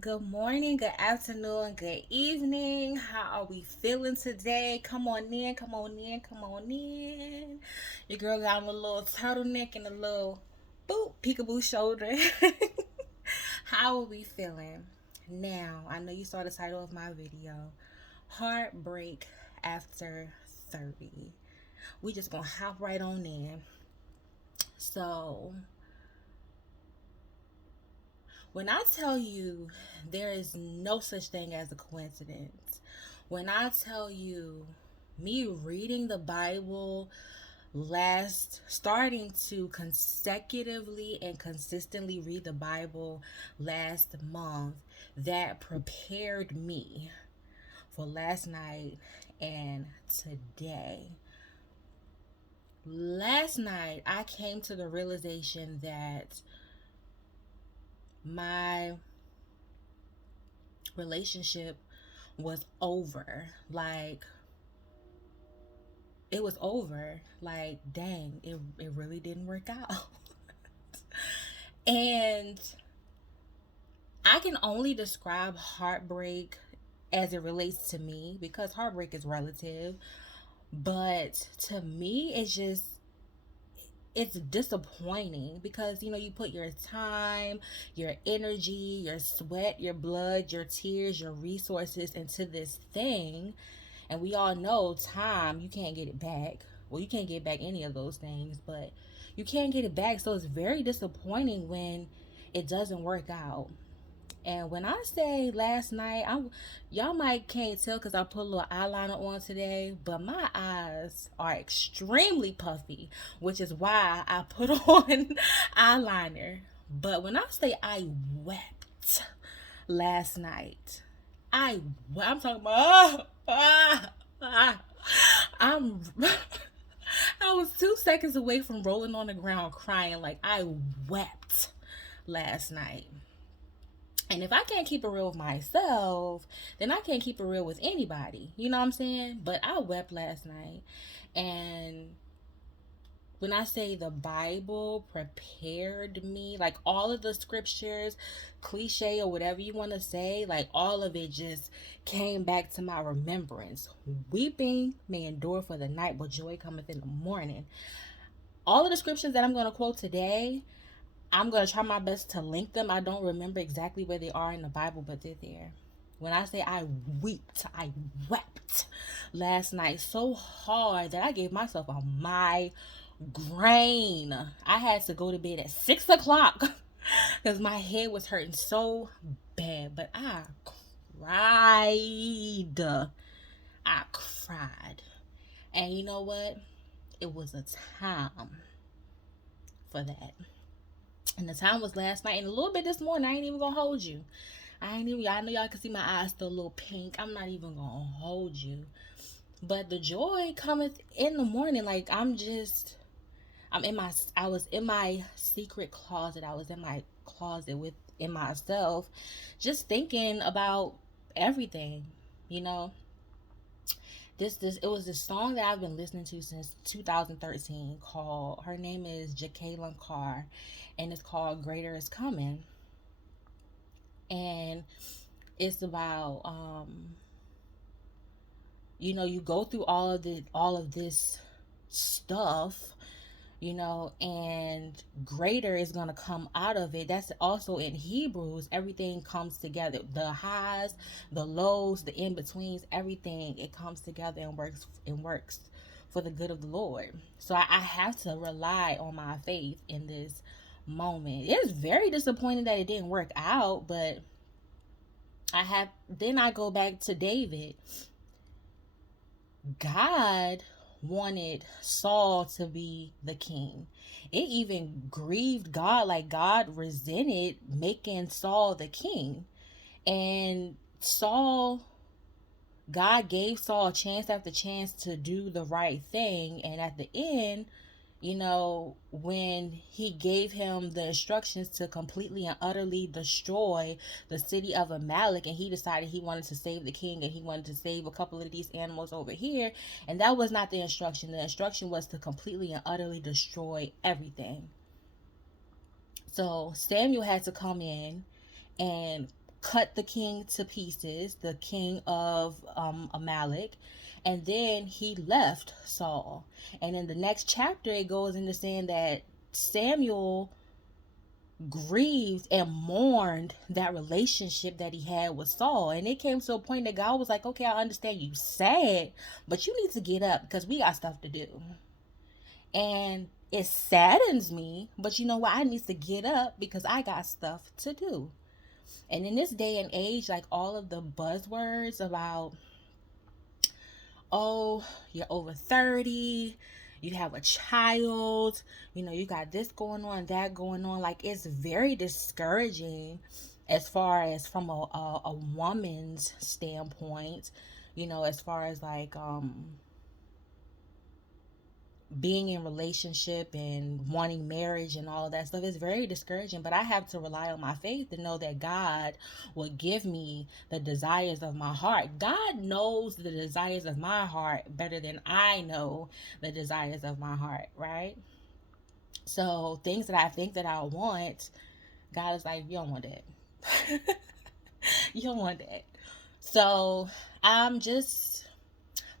Good morning, good afternoon, good evening. How are we feeling today? Come on in, come on in, come on in. Your girl got on a little turtleneck and a little peekaboo shoulder. How are we feeling? Now, I know you saw the title of my video, Heartbreak After 30. We just gonna hop right on in. So, when I tell you there is no such thing as a coincidence, when I tell you me reading the Bible starting to consecutively and consistently read the Bible last month, that prepared me for last night and today. Last night, I came to the realization that my relationship was over. Like, it was over. Like, dang, it really didn't work out. And I can only describe heartbreak as it relates to me because heartbreak is relative. But to me, it's disappointing because you put your time, your energy, your sweat, your blood, your tears, your resources into this thing, and we all know time, you can't get it back. Well, you can't get back any of those things, but you can't get it back. So it's very disappointing when it doesn't work out. And when I say last night, y'all might can't tell because I put a little eyeliner on today, but my eyes are extremely puffy, which is why I put on eyeliner. But when I say I wept last night, I'm talking about I'm I was 2 seconds away from rolling on the ground crying. Like, I wept last night. And if I can't keep it real with myself, then I can't keep it real with anybody. You know what I'm saying? But I wept last night. And when I say the Bible prepared me, like all of the scriptures, cliche or whatever you want to say, like all of it just came back to my remembrance. Weeping may endure for the night, but joy cometh in the morning. All of the scriptures that I'm going to quote today, I'm going to try my best to link them. I don't remember exactly where they are in the Bible, but they're there. When I say I wept last night so hard that I gave myself a migraine. I had to go to bed at 6 o'clock because my head was hurting so bad. But I cried. I cried. And you know what? It was a time for that. And the time was last night and a little bit this morning. I ain't even gonna hold you. I know y'all can see my eyes still a little pink. I'm not even gonna hold you. But the joy cometh in the morning. Like, I was in my secret closet. I was in my closet within myself, just thinking about everything, you know. It was this song that I've been listening to since 2013 called, her name is Jacqueline Carr, and it's called Greater Is Coming. And it's about you go through all of this stuff, and greater is going to come out of it. That's also in Hebrews. Everything comes together, the highs, the lows, the in-betweens, everything, it comes together and works for the good of the Lord. So I have to rely on my faith in this moment. It's very disappointing that it didn't work out, but I go back to David. God wanted Saul to be the king. It even grieved God, like God resented making Saul the king. And God gave Saul chance after chance to do the right thing. And at the end, when he gave him the instructions to completely and utterly destroy the city of Amalek, and he decided he wanted to save the king and he wanted to save a couple of these animals over here, and that was not the instruction. The instruction was to completely and utterly destroy everything. So Samuel had to come in and cut the king to pieces, the king of Amalek, and then he left Saul. And in the next chapter, it goes into saying that Samuel grieved and mourned that relationship that he had with Saul. And it came to a point that God was like, okay, I understand you sad, but you need to get up because we got stuff to do. And it saddens me, but you know what? I need to get up because I got stuff to do. And in this day and age, like all of the buzzwords about, oh, you're over 30, you have a child, you got this going on, that going on. Like, it's very discouraging as far as from a woman's standpoint, as far as like, being in relationship and wanting marriage and all of that stuff is very discouraging. But I have to rely on my faith to know that God will give me the desires of my heart. God knows the desires of my heart better than I know the desires of my heart, right? So things that I think that I want, God is like, you don't want that. You don't want that. So I'm just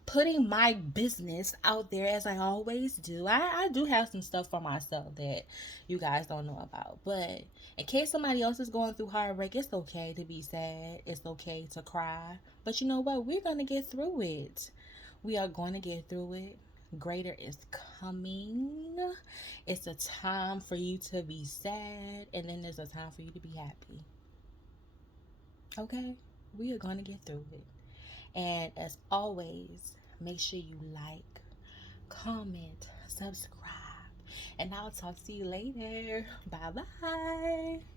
putting my business out there as I always do. I do have some stuff for myself that you guys don't know about. But in case somebody else is going through heartbreak, it's okay to be sad. It's okay to cry. But you know what? We're going to get through it. We are going to get through it. Greater is coming. It's a time for you to be sad, and then there's a time for you to be happy. Okay? We are going to get through it. And as always, make sure you like, comment, subscribe, and I'll talk to you later. Bye bye.